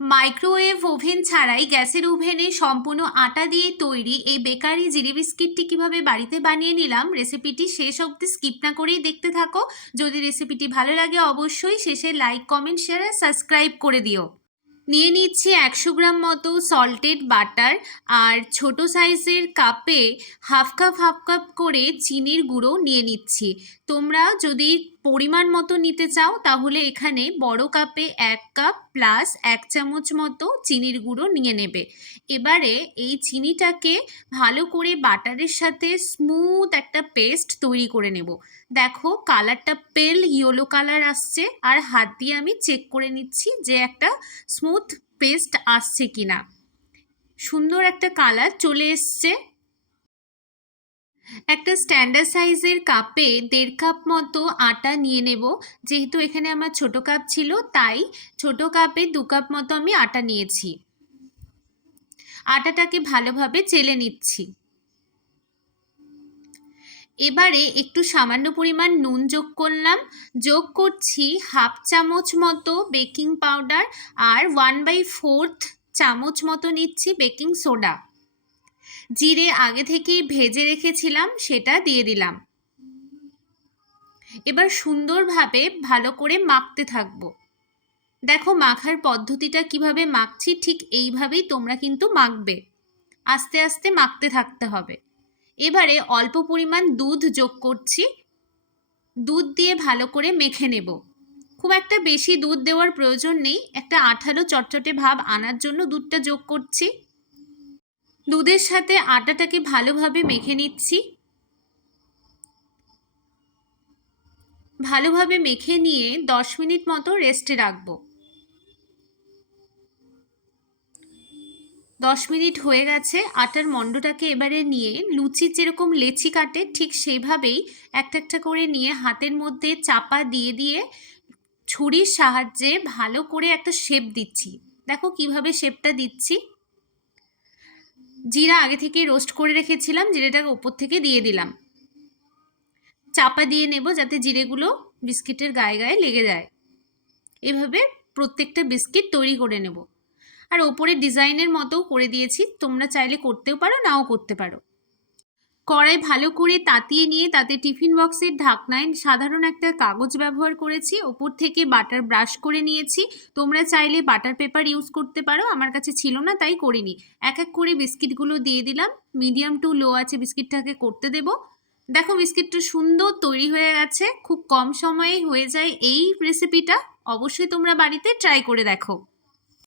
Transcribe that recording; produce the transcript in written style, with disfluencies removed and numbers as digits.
Microwave oven ছাড়াই গ্যাসের ওভেনে সম্পূর্ণ আটা দিয়ে তৈরি এই বেকারি জিরে বিস্কিটটি কিভাবে বাড়িতে বানিয়ে নিলাম, রেসিপিটি শেষ অবধি স্কিপ না করেই দেখতে থাকো। যদি রেসিপিটি ভালো লাগে অবশ্যই শেষে লাইক, কমেন্ট, শেয়ার আর সাবস্ক্রাইব করে দিও। নিয়ে নিচ্ছি 100 গ্রাম মতো সল্টেড বাটার, আর ছোট সাইজের কাপে হাফ কাপ করে চিনির গুঁড়ো নিয়ে নিচ্ছি। তোমরা যদি পরিমাণ মতো নিতে চাও তাহলে এখানে বড় কাপে 1 কাপ প্লাস 1 চামচ মতো চিনির গুঁড়ো নিয়ে নেবে। এবারে এই চিনিটাকে ভালো করে বাটারের সাথে স্মুথ একটা পেস্ট তৈরি করে নেব। দেখো কালারটা পেল ইয়েলো কালার আসছে, আর হাত দিয়ে আমি চেক করে নিচ্ছি যে একটা স্মুথ পেস্ট আসছে কিনা। সুন্দর একটা কালার চলে এসছে। একটা স্ট্যান্ডার্ড সাইজের কাপে 1.5 কাপ মতো আটা নিয়ে নেব। যেহেতু এখানে আমার ছোট কাপ ছিল তাই ছোট কাপে 2 কাপ মতো আমি আটা নিয়েছি। আটাটাকে ভালোভাবে চেলে নিচ্ছি। এবারে একটু সামান্য পরিমাণ নুন যোগ করলাম, যোগ করছি হাফ চামচ মতো বেকিং পাউডার, আর 1/4 চামচ মতো নিচ্ছি বেকিং সোডা। জিরে আগে থেকেই ভেজে রেখেছিলাম সেটা দিয়ে দিলাম। এবার সুন্দরভাবে ভালো করে মাখতে থাকবো। দেখো মাখার পদ্ধতিটা কিভাবে মাখছি, ঠিক এইভাবেই তোমরা কিন্তু মাখবে। আস্তে আস্তে মাখতে থাকতে হবে। এবারে অল্প পরিমাণ দুধ যোগ করছি। দুধ দিয়ে ভালো করে মেখে নেব। খুব একটা বেশি দুধ দেওয়ার প্রয়োজন নেই, একটা আঠালো চটচটে ভাব আনার জন্য দুধটা যোগ করছি। দুধের সাথে আটাটাকে ভালোভাবে মেখে নিচ্ছি। ভালোভাবে মেখে নিয়ে 10 মিনিট মতো রেস্টে রাখবো। 10 মিনিট হয়ে গেছে। আটার মণ্ডটাকে এবারে নিয়ে লুচির যেরকম লেচি কাটে ঠিক সেইভাবেই একটা একটা করে নিয়ে হাতের মধ্যে চাপা দিয়ে দিয়ে ছুরির সাহায্যে ভালো করে একটা শেপ দিচ্ছি। দেখো কিভাবে শেপটা দিচ্ছি। জিরা আগে থেকে রোস্ট করে রেখেছিলাম, জিরেটাকে ওপর থেকে দিয়ে দিলাম। চাপা দিয়ে নেব যাতে জিরেগুলো বিস্কিটের গায়ে গায়ে লেগে যায়। এভাবে প্রত্যেকটা বিস্কিট তৈরি করে নেব। আর ওপরে ডিজাইনের মতো করে দিয়েছি, তোমরা চাইলে করতেও পারো নাও করতে পারো। কড়াই ভালো করে তাতিয়ে নিয়ে তাতে টিফিন বক্সের ঢাকনায় সাধারণ একটা কাগজ ব্যবহার করেছি, ওপর থেকে বাটার ব্রাশ করে নিয়েছি। তোমরা চাইলে বাটার পেপার ইউজ করতে পারো, আমার কাছে ছিল না তাই করিনি। এক এক করে বিস্কিটগুলো দিয়ে দিলাম। মিডিয়াম টু লো আছে বিস্কিটটাকে করতে দেব। দেখো বিস্কিটটা সুন্দর তৈরি হয়ে গেছে। খুব কম সময়ে হয়ে যায় এই রেসিপিটা। অবশ্যই তোমরা বাড়িতে ট্রাই করে দেখো।